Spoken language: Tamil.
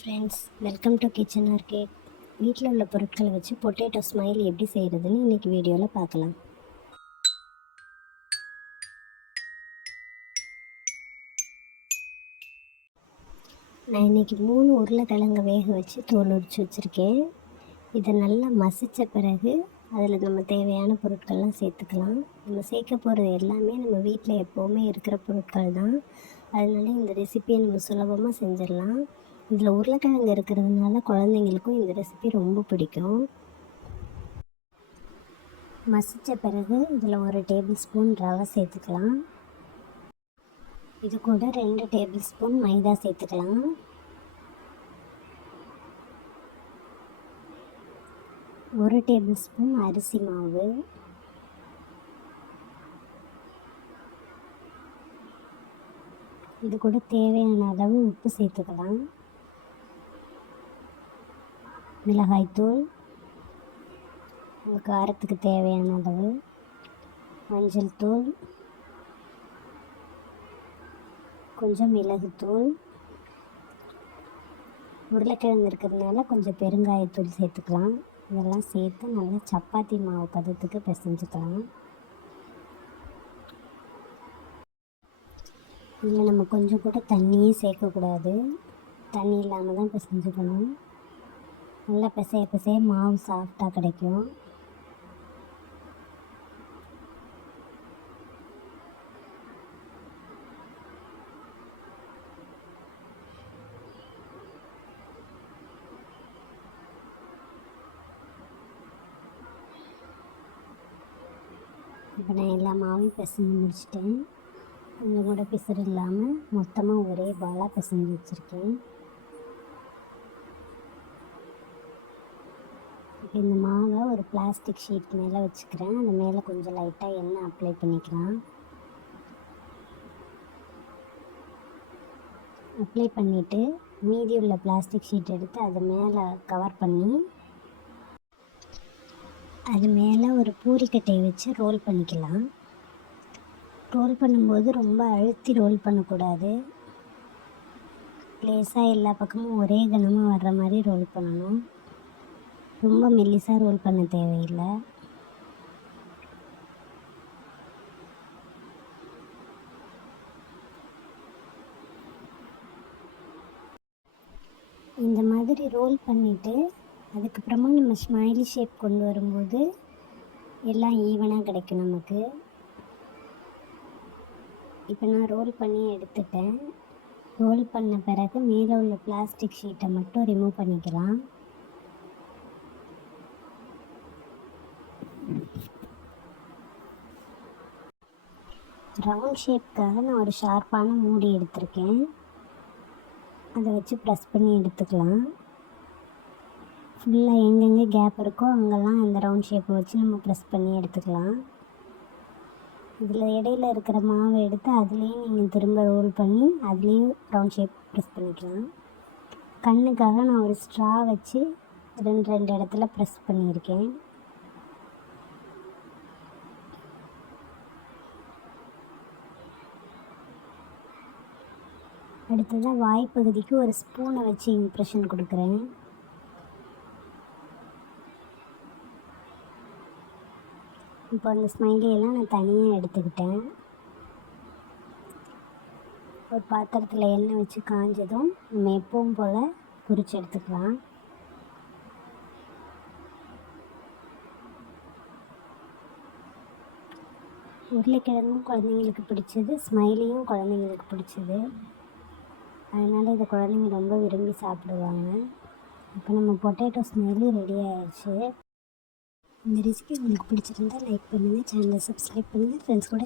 Friends, welcome to kitchen arcade. வீட்டில் உள்ள பொருட்களை வச்சு பொட்டேட்டோ ஸ்மைலி எப்படி செய்கிறதுன்னு இன்றைக்கி வீடியோவில் பார்க்கலாம். நான் இன்றைக்கி 3 உருளைக்கிழங்கை வேக வச்சு தோல் உரித்து வச்சுருக்கேன். இதை நல்லா மசித்த பிறகு அதில் நம்ம தேவையான பொருட்கள்லாம் சேர்த்துக்கலாம். நம்ம சேர்க்க போகிறது எல்லாமே நம்ம வீட்டில் எப்போவுமே இருக்கிற பொருட்கள் தான். அதனால இந்த ரெசிபியை நம்ம சுலபமாக செஞ்சிடலாம். இதில் உருளைக்கிழங்கு இருக்கிறதுனால குழந்தைங்களுக்கும் இந்த ரெசிபி ரொம்ப பிடிக்கும். மசித்த பிறகு இதில் 1 டேபிள் ஸ்பூன் ரவை சேர்த்துக்கலாம். இது கூட 2 டேபிள் ஸ்பூன் மைதா சேர்த்துக்கலாம். ஒரு டேபிள் ஸ்பூன் அரிசி மாவு, இது கூட தேவையான அளவு உப்பு சேர்த்துக்கலாம். மிளகாய்த்தூள், உங்கள் காரத்துக்கு தேவையான அளவு, மஞ்சள் தூள், கொஞ்சம் மிளகுத்தூள், உருளைக்கிழங்கு இருக்கிறதுனால கொஞ்சம் பெருங்காயத்தூள் சேர்த்துக்கலாம். இதெல்லாம் சேர்த்து நல்லா சப்பாத்தி மாவு பதத்துக்கு பிசைஞ்சுக்கலாம். இதில் நம்ம கொஞ்சம் கூட தண்ணியே சேர்க்கக்கூடாது, தண்ணி இல்லாமல் தான் பிசைஞ்சுக்கணும். நல்லா பிசைய மாவு சாஃப்டாக கிடைக்கும். இப்போ நான் எல்லா மாவையும் பிசைஞ்சு முடிச்சிட்டேன். கொஞ்சம் கூட பிசுறு இல்லாமல் மொத்தமாக ஒரே பாலாக பிசைஞ்சு வச்சுருக்கேன். இப்போ இந்த மாவை ஒரு பிளாஸ்டிக் ஷீட் மேலே வச்சுக்கிறேன். அது மேலே கொஞ்சம் லைட்டாக எண்ணெய் அப்ளை பண்ணிக்கலாம். அப்ளை பண்ணிவிட்டு மீதி உள்ள பிளாஸ்டிக் ஷீட் எடுத்து அது மேலே கவர் பண்ணி அது மேலே ஒரு பூரிக்கட்டையை வச்சு ரோல் பண்ணிக்கலாம். ரோல் பண்ணும்போது ரொம்ப அழுத்தி ரோல் பண்ணக்கூடாது. லேசாக எல்லா பக்கமும் ஒரே கனமாக வர்ற மாதிரி ரோல் பண்ணணும். ரொம்ப மெல்லிசாக ரோல் பண்ண தேவையில்லை. இந்த மாதிரி ரோல் பண்ணிவிட்டு அதுக்கப்புறமா நம்ம ஸ்மைலி ஷேப் கொண்டு வரும்போது எல்லாம் ஈவனாக கிடைக்கும் நமக்கு. இப்போ நான் ரோல் பண்ணி எடுத்துட்டேன். ரோல் பண்ண பிறகு மேலே உள்ள பிளாஸ்டிக் ஷீட்டை மட்டும் ரிமூவ் பண்ணிக்கலாம். ரவுண்ட் ஷேப்க்காக நான் ஒரு ஷார்ப்பான மூடி எடுத்திருக்கேன். அதை வச்சு ப்ரெஸ் பண்ணி எடுத்துக்கலாம். ஃபுல்லாக எங்கெங்கே கேப் இருக்கோ அங்கெல்லாம் அந்த ரவுண்ட் ஷேப்பை வச்சு நம்ம ப்ரெஸ் பண்ணி எடுத்துக்கலாம். இதில் இடையில இருக்கிற மாவை எடுத்து அதுலேயும் நீங்கள் திரும்ப ரோல் பண்ணி அதுலேயும் ரவுண்ட் ஷேப் ப்ரெஸ் பண்ணிக்கலாம். கண்ணுக்காக நான் ஒரு ஸ்ட்ரா வச்சு ரெண்டு இடத்துல ப்ரெஸ் பண்ணியிருக்கேன். அடுத்ததாக வாய்ப்பகுதிக்கு ஒரு ஸ்பூனை வச்சு இம்ப்ரெஷன் கொடுக்குறேன். இப்போ அந்த ஸ்மைலியெல்லாம் நான் தனியாக எடுத்துக்கிட்டேன். ஒரு பாத்திரத்தில் எண்ணெய் வச்சு காஞ்சதும் நம்ம எப்பவும் போல் பொரிச்சு எடுத்துக்கலாம். உருளைக்கிழங்கும் குழந்தைங்களுக்கு பிடிச்சது, ஸ்மைலியும் குழந்தைங்களுக்கு பிடிச்சது. அதனால் இதை குழந்தைங்க ரொம்ப விரும்பி சாப்பிடுவாங்க. இப்போ நம்ம பொட்டேட்டோ ஸ்மைலி ரெடி ஆயிடுச்சு. இந்த ரெசிபி உங்களுக்கு பிடிச்சிருந்தால் லைக் பண்ணுங்கள், சேனலை சப்ஸ்கிரைப் பண்ணுங்கள், ஃப்ரெண்ட்ஸ் கூட